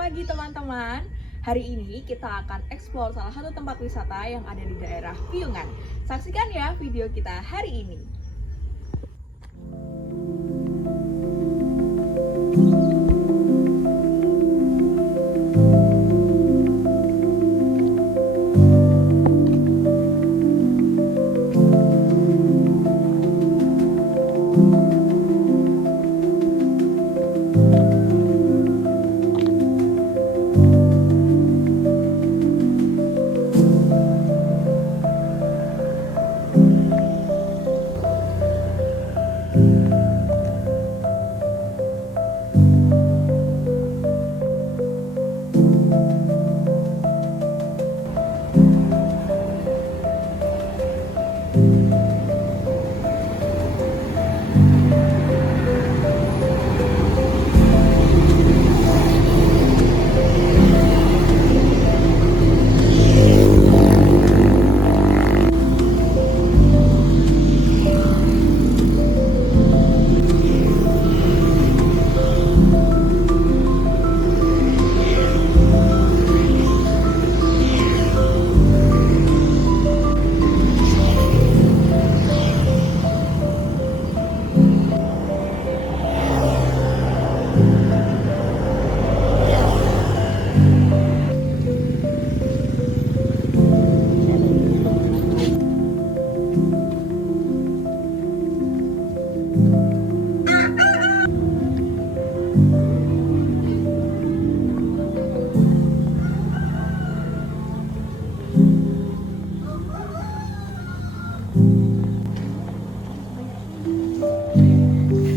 pagi teman-teman. Hari ini kita akan eksplor salah satu tempat wisata yang ada di daerah Piungan. Saksikan ya video kita hari ini.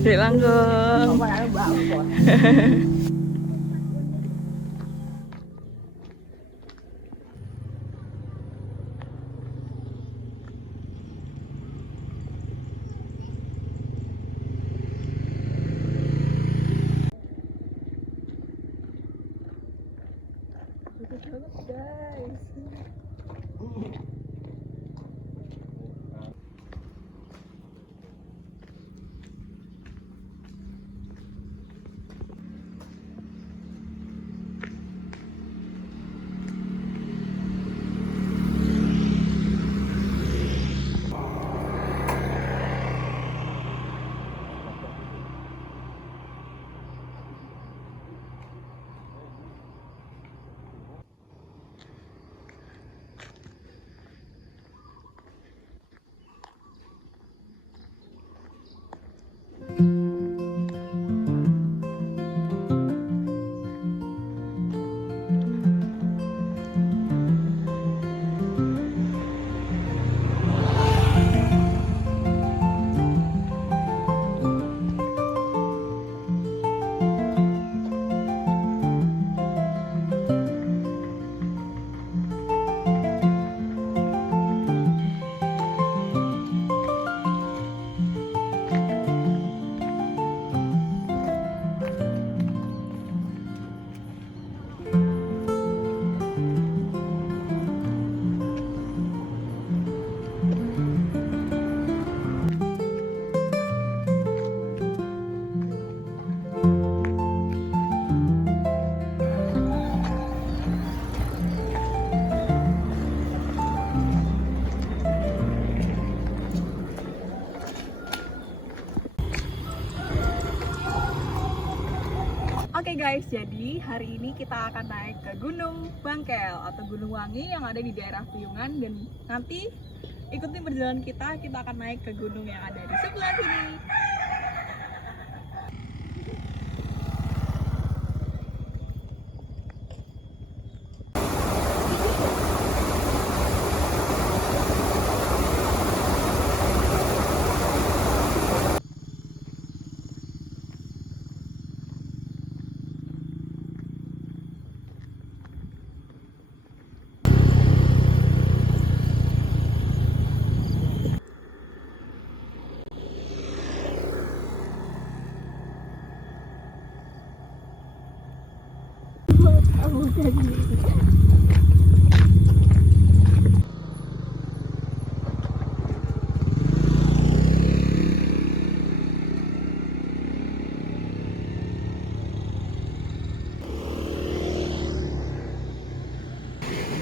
Dek Langgeng. Guys. Oke guys, jadi hari ini kita akan naik ke Gunung Bangkel atau Gunung Wangi yang ada di daerah Piungan, dan nanti ikuti perjalanan kita akan naik ke gunung yang ada di sebelah sini.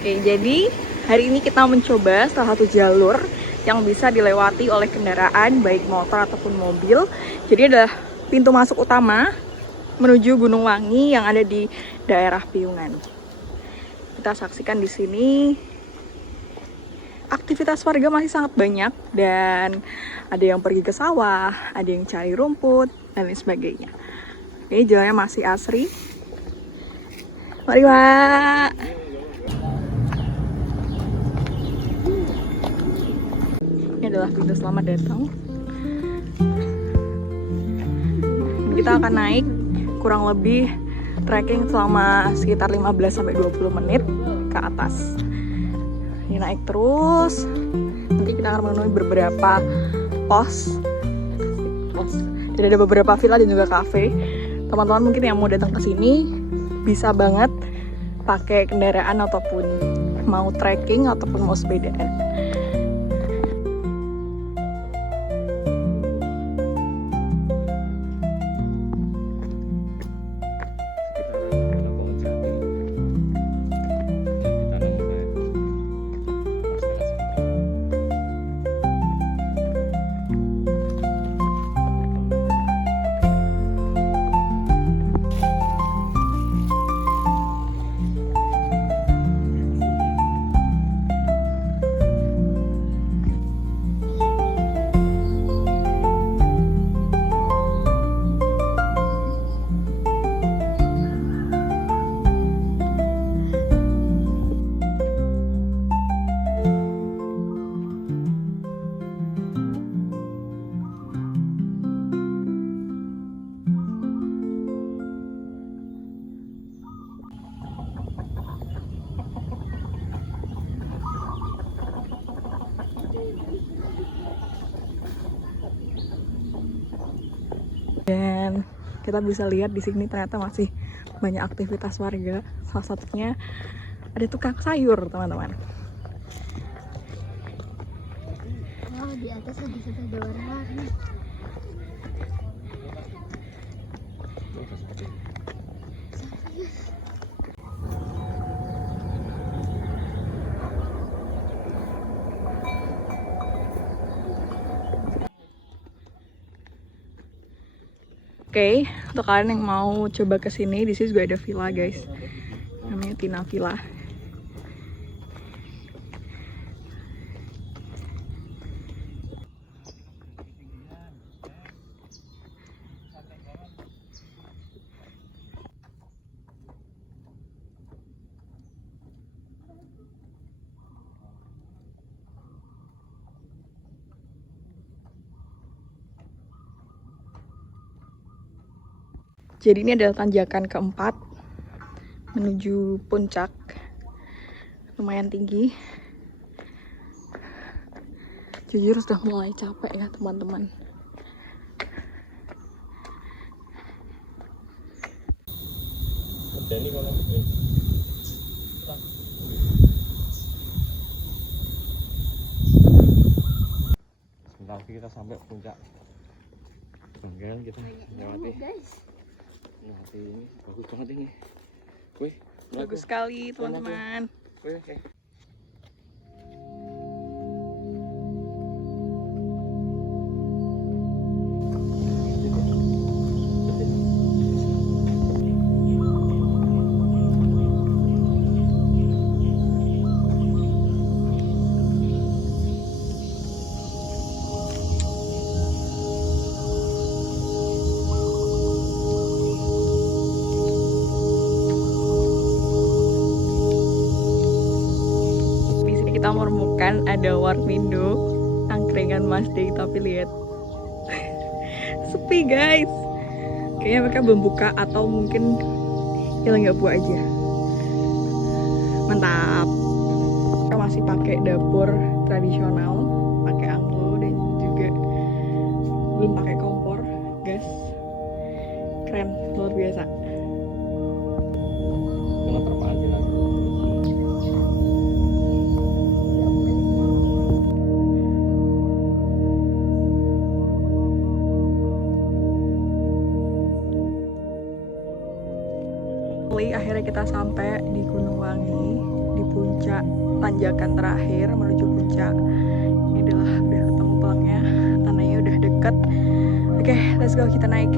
Oke, jadi hari ini kita mencoba salah satu jalur yang bisa dilewati oleh kendaraan baik motor ataupun mobil. Jadi adalah pintu masuk utama menuju Gunung Wangi yang ada di daerah Piungan. Kita saksikan di sini aktivitas warga masih sangat banyak dan ada yang pergi ke sawah, ada yang cari rumput dan lain sebagainya. Ini jalannya masih asri. Mari Pak. Ini adalah pintu selamat datang. Kita akan naik kurang lebih trekking selama sekitar 15-20 menit ke atas. Ini naik terus. Nanti kita akan menemui beberapa pos. Jadi ada beberapa villa dan juga cafe. Teman-teman mungkin yang mau datang ke sini bisa banget pakai kendaraan ataupun mau trekking ataupun mau sepedaan. Dan kita bisa lihat di sini ternyata masih banyak aktivitas warga. Salah satunya ada tukang sayur, teman-teman. Oh, di atas ada warna-warni. Oke, untuk kalian yang mau coba ke sini, di sini juga ada villa, guys. Namanya Tina Villa. Jadi ini adalah tanjakan keempat menuju puncak, lumayan tinggi. Jujur sudah mulai capek ya teman-teman. Sebentar lagi kita sampai puncak Bangkel, kita lewati. Melewati ini bagus banget ini. Wih, Bagus sekali teman-teman. Wih, oke. Kita menemukan ada warmindo angkringan Mas Day, tapi lihat sepi guys. Kayaknya mereka belum buka atau mungkin yang nggak buat aja. Mantap. Mereka masih pakai dapur tradisional, pakai anglo dan juga belum pakai kompor gas. Keren, luar biasa. akhirnya kita sampai di Gunung Wangi, di puncak tanjakan terakhir menuju puncak. Ini adalah udah ketemu pelangnya, tanahnya udah deket. Oke, let's go, kita naik.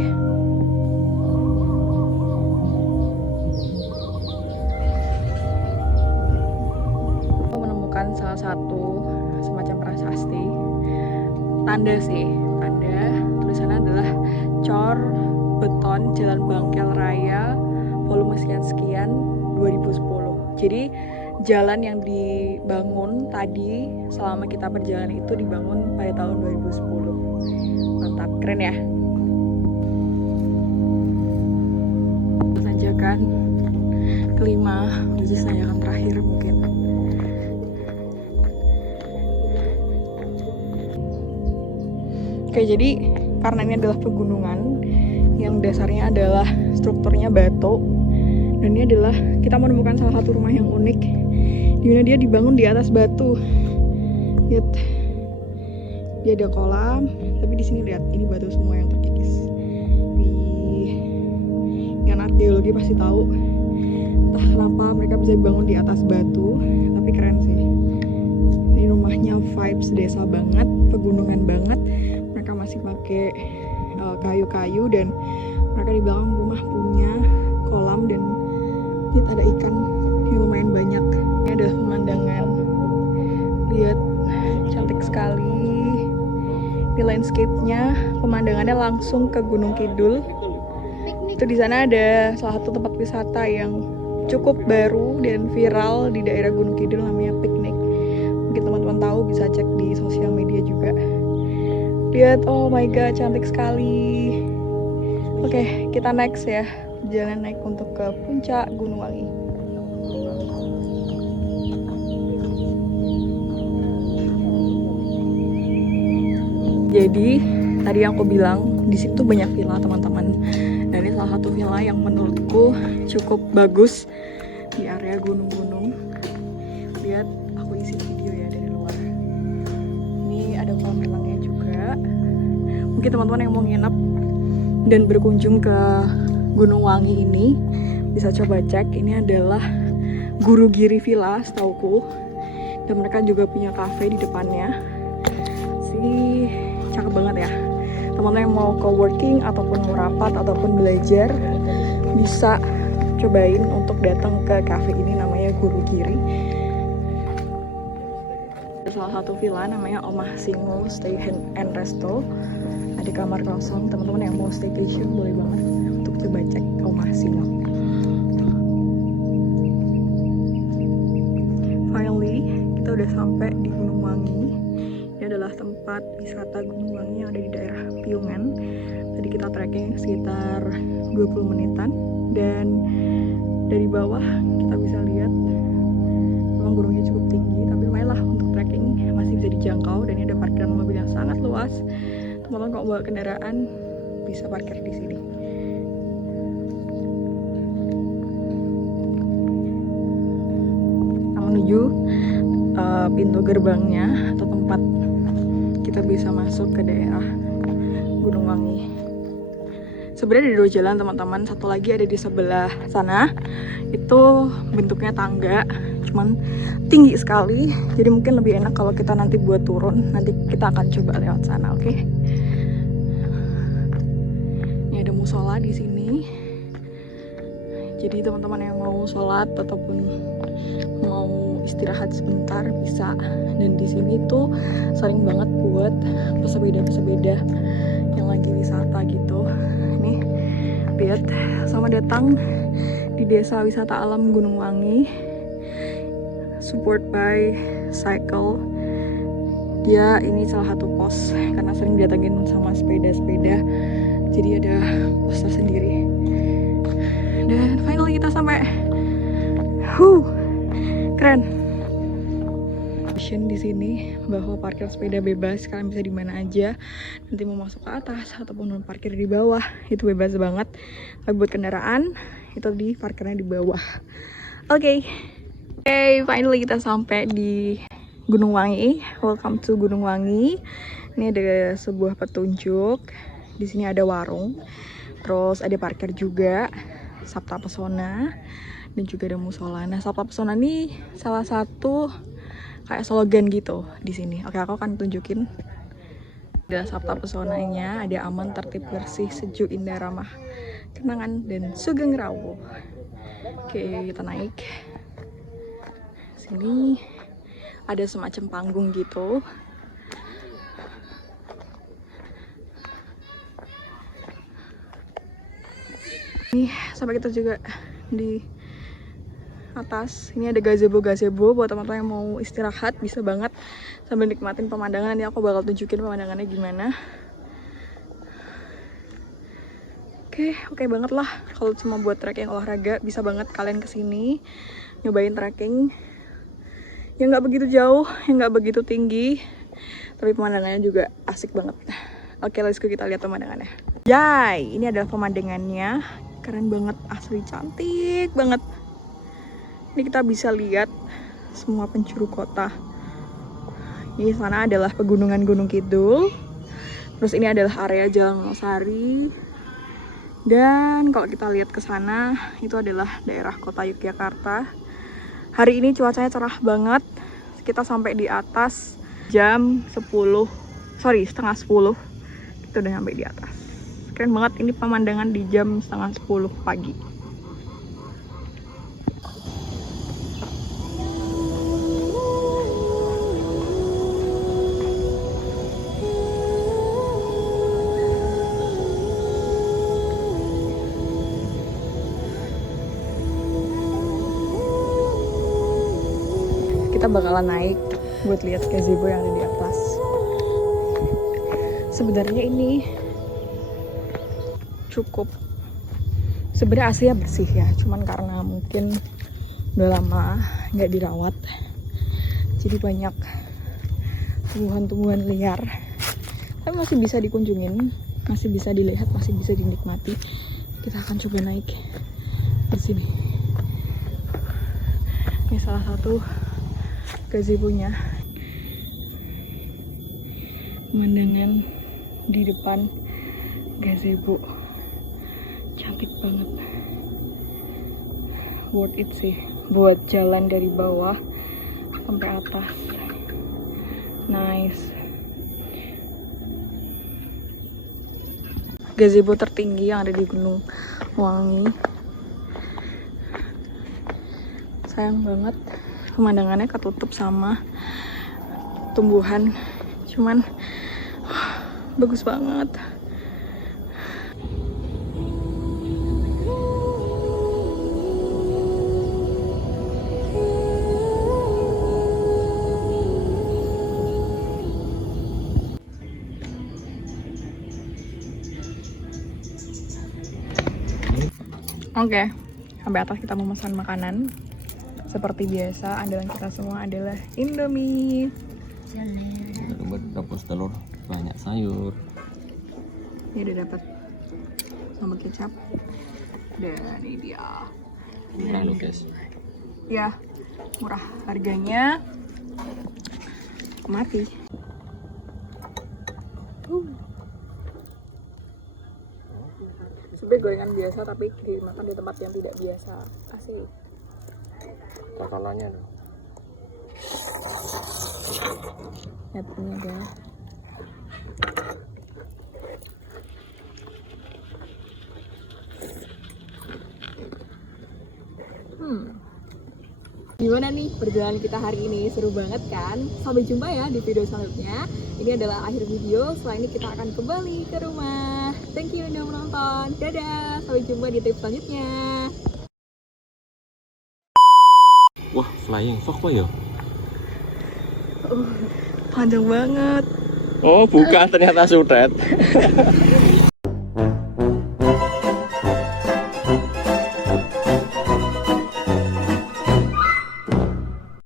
Aku menemukan salah satu semacam prasasti, tanda sih, tanda tulisannya adalah Cor Beton Jalan Bangkel Raya volume sekian-sekian 2010. Jadi jalan yang dibangun tadi selama kita perjalanan itu dibangun pada tahun 2010. Mantap, keren ya. Tanjakan kelima, menuju tanjakan terakhir mungkin. Oke, jadi karena ini adalah pegunungan yang dasarnya adalah strukturnya batu, dan ini adalah kita menemukan salah satu rumah yang unik di mana dia dibangun di atas batu. Lihat, dia ada kolam, tapi di sini lihat ini batu semua yang terkikis. Yang arkeologi pasti tahu entah kenapa mereka bisa dibangun di atas batu, tapi keren sih. Ini rumahnya vibes desa banget, pegunungan banget. Mereka masih pakai kayu-kayu dan mereka di belakang rumah punya kolam dan lihat ada ikan yang lumayan banyak. Ini adalah pemandangan, lihat cantik sekali. Di landscape-nya pemandangannya langsung ke Gunung Kidul. Itu di sana ada salah satu tempat wisata yang cukup baru dan viral di daerah Gunung Kidul, namanya Piknik. Mungkin teman-teman tahu, bisa cek di sosial media juga. Lihat, oh my god, cantik sekali. Oke, kita next ya. Jalan naik untuk ke puncak Gunung Wangi. Jadi, tadi yang aku bilang, di situ banyak villa teman-teman. Dan ini salah satu villa yang menurutku cukup bagus di area gunung-gunung. Lihat, aku isi video ya dari luar. Ini ada kolam renangnya juga. Mungkin teman-teman yang mau nginep dan berkunjung ke Gunung Wangi ini bisa coba cek. Ini adalah Guru Giri Villa setauku, dan mereka juga punya cafe di depannya. Cakep banget ya. Teman-teman yang mau co-working ataupun mau rapat ataupun belajar bisa cobain untuk datang ke cafe ini, namanya Guru Giri. Salah satu villa namanya Omah Singo Stay and Resto. Ada kamar kosong, teman-teman yang mau staycation boleh banget untuk coba cek Omah Singo. Finally, kita udah sampai di Gunung Wangi. Ini adalah tempat wisata Gunung Wangi yang ada di daerah Piungan. Tadi kita trekking sekitar 20 menitan, dan dari bawah kita bisa lihat memang gunungnya cukup tinggi, tapi lumayan lah untuk trekking, masih bisa dijangkau. Dan ini ada parkiran mobil yang sangat luas. Teman-teman kalau bawa kendaraan bisa parkir di sini. Kita menuju pintu gerbangnya atau tempat kita bisa masuk ke daerah Gunung Wangi. Sebenarnya ada dua jalan teman-teman, satu lagi ada di sebelah sana. Itu bentuknya tangga, cuman tinggi sekali. Jadi mungkin lebih enak kalau kita nanti buat turun. Nanti kita akan coba lewat sana, oke? Ini ada musola di sini. Jadi teman-teman yang mau sholat ataupun mau istirahat sebentar bisa. Dan di sini tuh sering banget buat pesepeda-pesepeda yang lagi wisata gitu. Nih, lihat, selamat datang di Desa Wisata Alam Gunung Wangi. Support by Cycle. Dia ini salah satu pos karena sering didatengin sama sepeda-sepeda. Jadi ada pos tersendiri. Dan finally kita sampai. Keren. Di sini bahwa parkir sepeda bebas, kalian bisa di mana aja. Nanti mau masuk ke atas ataupun mau parkir di bawah itu bebas banget. Tapi buat kendaraan itu di parkirnya di bawah. Oke, finally kita sampai di Gunung Wangi. Welcome to Gunung Wangi. Ini ada sebuah petunjuk. Di sini ada warung. Terus ada parkir juga. Sabta Pesona. dan juga ada musola. Nah, Sabta Pesona ini salah satu kayak slogan gitu di sini. Oke, aku akan tunjukin. Ada Sabta Pesonanya, ada aman, tertib, bersih, sejuk, indah, ramah, kenangan, dan sugeng rawo. Oke, kita naik. Sini ada semacam panggung gitu. Nih, sampai kita juga di atas. Ini ada gazebo buat teman-teman yang mau istirahat, bisa banget sambil nikmatin pemandangan. Nanti aku bakal tunjukin pemandangannya gimana. Oke banget lah. Kalau cuma buat trekking olahraga, bisa banget kalian kesini nyobain trekking yang nggak begitu jauh, yang nggak begitu tinggi, tapi pemandangannya juga asik banget. Oke, let's go, kita lihat pemandangannya. Yay, ini adalah pemandangannya. Keren banget, asli cantik banget. Ini kita bisa lihat semua penjuru kota. Di sana adalah pegunungan Gunung Kidul. Terus ini adalah area Jalan Wonosari. Dan kalau kita lihat ke sana, itu adalah daerah kota Yogyakarta. Hari ini cuacanya cerah banget. Kita sampai di atas jam 10, setengah 10. Kita udah sampai di atas. Keren banget, ini pemandangan di jam setengah 10 pagi. Kita bakalan naik buat lihat gazebo yang ada di atas. Sebenarnya ini cukup, sebenarnya aslinya bersih ya, cuman karena mungkin udah lama nggak dirawat, jadi banyak tumbuhan-tumbuhan liar. Tapi masih bisa dikunjungin, masih bisa dilihat, masih bisa dinikmati. Kita akan coba naik di sini. Ini salah satu gazebo-nya. Pemandangan di depan gazebo cantik banget, worth it sih buat jalan dari bawah sampai atas. Nice. Gazebo tertinggi yang ada di Gunung Wangi. Sayang banget pemandangannya ketutup sama tumbuhan, cuman bagus banget. Oke, sampai atas kita memesan makanan. Seperti biasa, andalan kita semua adalah Indomie. Kita coba dapur telur, banyak sayur. Ini udah dapat sambal kecap. Dan ini dia. Murah loh guys. Ya, murah harganya. Mati. Sebenarnya gorengan biasa tapi dimakan di tempat yang tidak biasa. Asik. Takalannya tuh. Lihat ini ada. Gimana nih perjalanan kita hari ini? Seru banget kan? Sampai jumpa ya di video selanjutnya. Ini adalah akhir video. Setelah ini kita akan kembali ke rumah. Thank you udah menonton. Dadah. Sampai jumpa di trip selanjutnya. Wah, flying fox apa ya? Panjang banget. Oh, bukan, ternyata sudet.